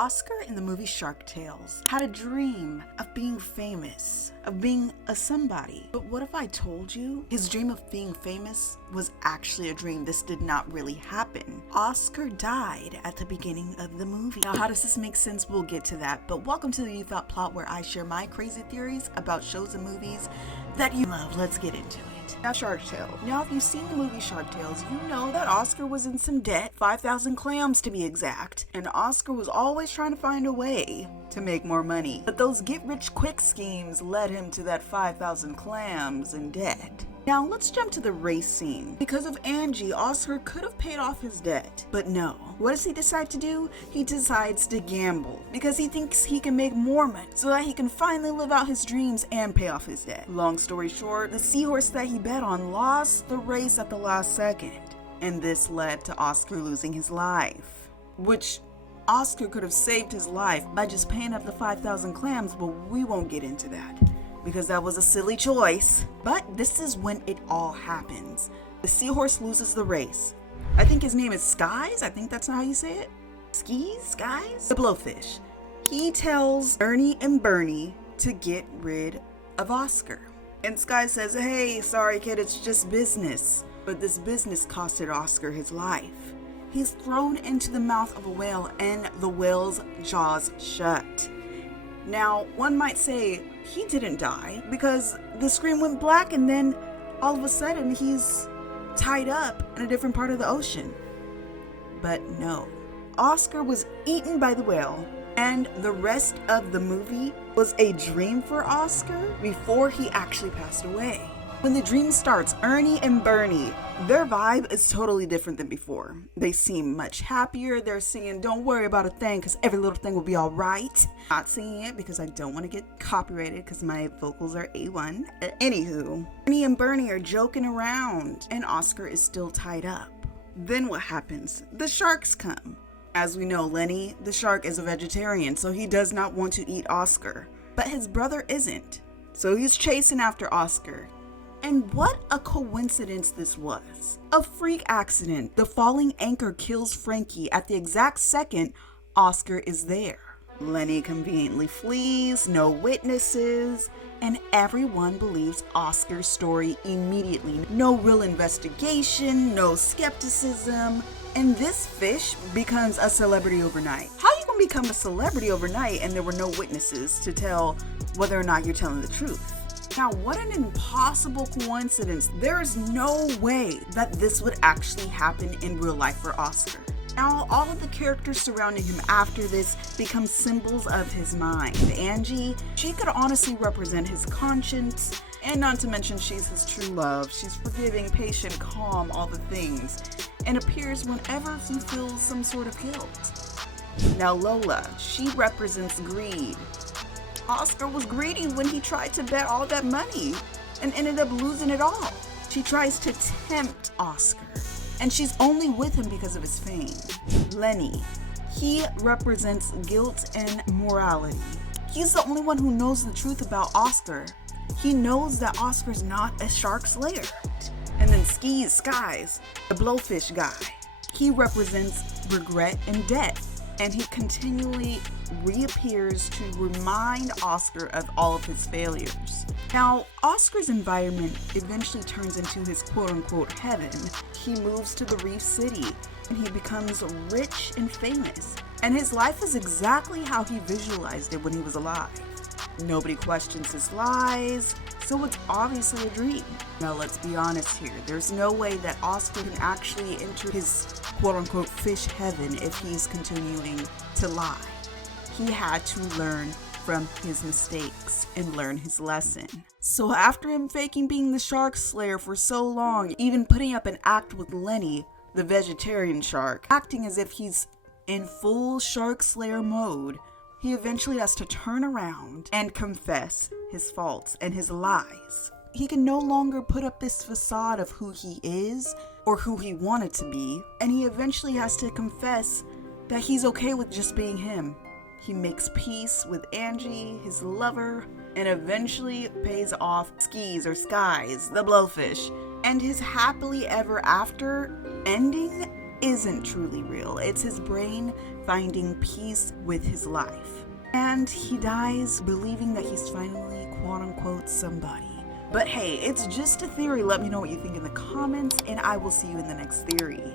Oscar in the movie Shark Tales had a dream of being famous, of being a somebody. But what if I told you his dream of being famous was actually a dream? This did not really happen. Oscar died at the beginning of the movie. Now, how does this make sense? We'll get to that. But welcome to the You Thought Plot, where I share my crazy theories about shows and movies that you love. Let's get into it. Now, Shark Tale. Now, if you've seen the movie Shark Tales, you know that Oscar was in some debt, 5,000 clams to be exact, and Oscar was always trying to find a way to make more money. But those get-rich-quick schemes led him to that 5,000 clams in debt. Now, let's jump to the race scene. Because of Angie, Oscar could have paid off his debt. But no. What does he decide to do? He decides to gamble because he thinks he can make more money so that he can finally live out his dreams and pay off his debt. Long story short, the seahorse that he bet on lost the race at the last second. And this led to Oscar losing his life. Which Oscar could have saved his life by just paying up the 5,000 clams, but we won't get into that, because that was a silly choice. But this is when it all happens. The seahorse loses the race. I think his name is Skies. I think that's how you say it. Skies? The blowfish. He tells Ernie and Bernie to get rid of Oscar. And Skies says, hey, sorry kid, it's just business. But this business costed Oscar his life. He's thrown into the mouth of a whale and the whale's jaws shut. Now, one might say he didn't die because the screen went black and then all of a sudden he's tied up in a different part of the ocean. But no, Oscar was eaten by the whale, and the rest of the movie was a dream for Oscar before he actually passed away. When the dream starts, Ernie and Bernie, their vibe is totally different than before. They seem much happier. They're singing, don't worry about a thing, because every little thing will be all right. Not singing it because I don't want to get copyrighted because my vocals are A1. Anywho, Ernie and Bernie are joking around, and Oscar is still tied up. Then what happens? The sharks come. As we know, Lenny, the shark, is a vegetarian, so he does not want to eat Oscar. But his brother isn't. So he's chasing after Oscar. And what a coincidence this was. A freak accident. The falling anchor kills Frankie at the exact second Oscar is there. Lenny conveniently flees, no witnesses, and everyone believes Oscar's story immediately. No real investigation, no skepticism, and this fish becomes a celebrity overnight. How you gonna become a celebrity overnight and there were no witnesses to tell whether or not you're telling the truth? Now, what an impossible coincidence. There is no way that this would actually happen in real life for Oscar. Now, all of the characters surrounding him after this become symbols of his mind. Angie, she could honestly represent his conscience, and not to mention she's his true love. She's forgiving, patient, calm, all the things, and appears whenever he feels some sort of guilt. Now, Lola, she represents greed. Oscar was greedy when he tried to bet all that money and ended up losing it all. She tries to tempt Oscar, and she's only with him because of his fame. Lenny, he represents guilt and morality. He's the only one who knows the truth about Oscar. He knows that Oscar's not a shark slayer. And then Skies, the blowfish guy, he represents regret and debt. And he continually reappears to remind Oscar of all of his failures. Now, Oscar's environment eventually turns into his quote-unquote heaven. He moves to the Reef City, and he becomes rich and famous. And his life is exactly how he visualized it when he was alive. Nobody questions his lies, so it's obviously a dream. Now, let's be honest here. There's no way that Oscar can actually enter his quote-unquote fish heaven if he's continuing to lie. He had to learn from his mistakes and learn his lesson. So after him faking being the shark slayer for so long, even putting up an act with Lenny, the vegetarian shark, acting as if he's in full shark slayer mode, he eventually has to turn around and confess his faults and his lies. He can no longer put up this facade of who he is or who he wanted to be, and he eventually has to confess that he's okay with just being him. He makes peace with Angie, his lover, and eventually pays off Skies, the blowfish. And his happily ever after ending isn't truly real. It's his brain finding peace with his life. And he dies believing that he's finally quote unquote somebody. But hey, it's just a theory. Let me know what you think in the comments, and I will see you in the next theory.